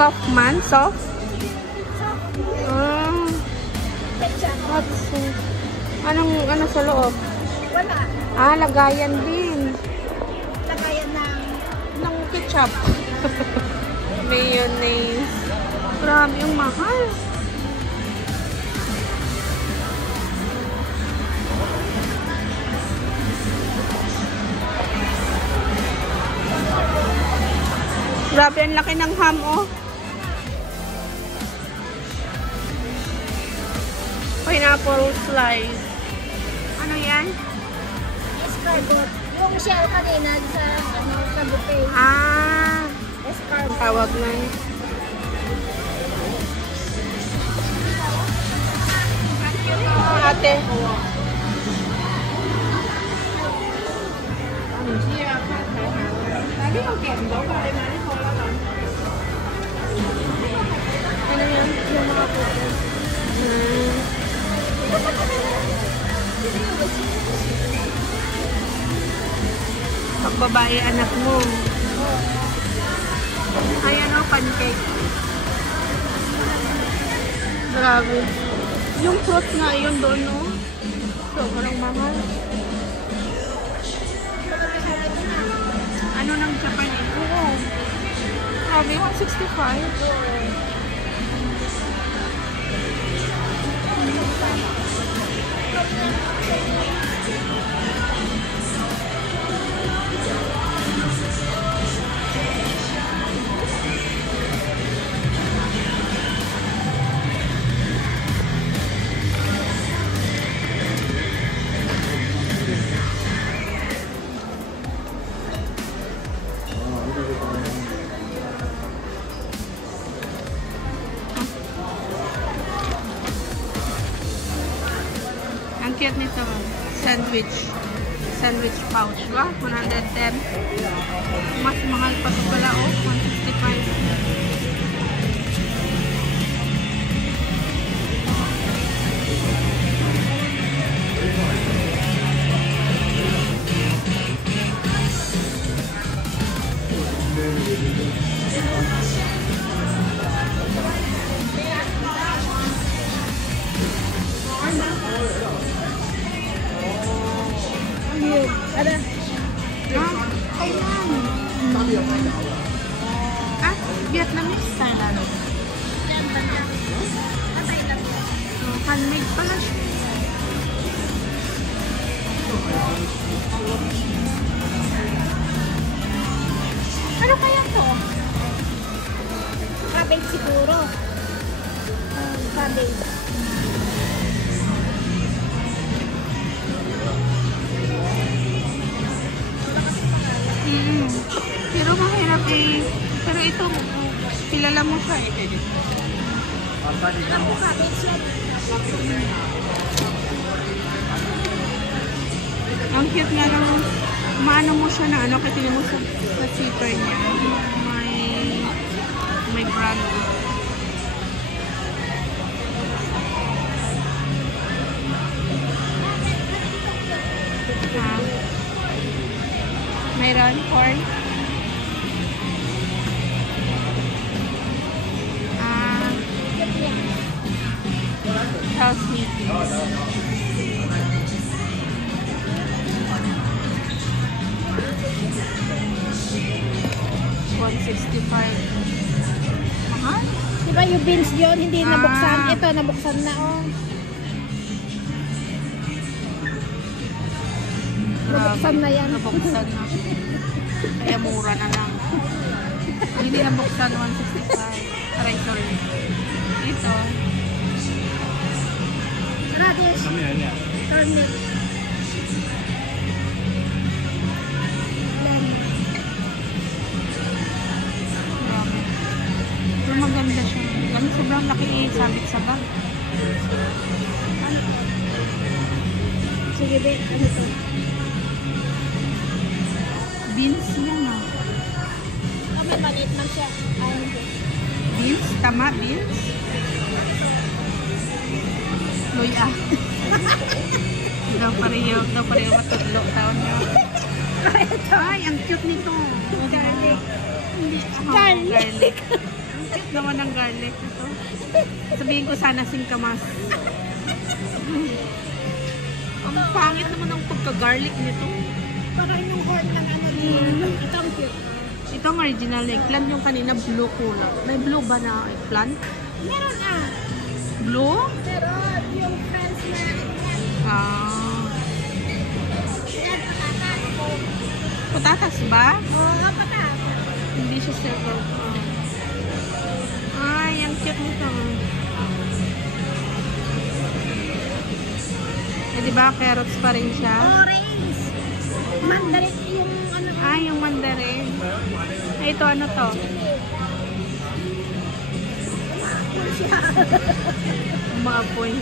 Soft man? Soft? Ah. Ano sa loob? Wala. Ah, lagayan din. Lagayan ng ketchup. Mayonnaise. Grabe, yung mahal. Grabe, ang laki ng ham, oh. Pineapple slice. Ano yan? escargot. Yung shell kanina sa sa buffet. Ah, Escargot. tawag na. Ate. Ano yan? Yung mga puto. Pagbabae anak mo. Ayan o, pancake. Grabe. Yung fruit nga yun doon, no? Sobrang mahal. Ano ng Japan ito? Oo. Grabe, 165. Ang cute nito, sandwich pouch ba? 110. Mas mahal pa ito pala, oh, 165. Ada. Thailand. Ah, Vietnamese Thailand. Handmade pala siya. Ano kaya to? Cabbage siguro. Cabbage. Pero mahirap eh. Pero ito, kilala mo siya eh. Ang cute nga lang, maano mo siya na ano, kasi mo sa zipper niya. May brand. Mayroon corn. House meat. 165. Mahal? Diba yung beans yun, hindi nabuksan. Ito, nabuksan na, oh. Nabuksan na yan. Nabuksan na. Kaya mura na lang. Hindi nabuksan, 165. Aray, sorry. Ito. Radish. Turnip. Pero maganda siya. Ano, sobrang laki sabit sa bag. Sige, be. Ano to? Beans yan, ah. May maliit man siya. Ay, hindi. Beans? Tama, beans? Luya. Daw pareho matudlo. Taon niyo. Ay, ang cute nito. Garlic. Hindi. Garlic. Ang cute naman ng garlic ito. Sabihin ko sana singkamas. Ang pangit naman ng pagka-garlic nito. Parang yung horn ng ano dito. Ito ang cute. Ito ang original eggplant. Yung kanina blue kulay. May blue ba na eggplant? Meron ah. Blue? Pero yung friends na Ah. yan, patatas. Patatas ba? Oo, patatas. Hindi siya circle. Ay, ang cute nito. Eh, di ba? Carrots pa rin siya. Orange. Mandarin yung ano. Ah, yung mandarin. Ay, ito ano to? Siya. Maapoy.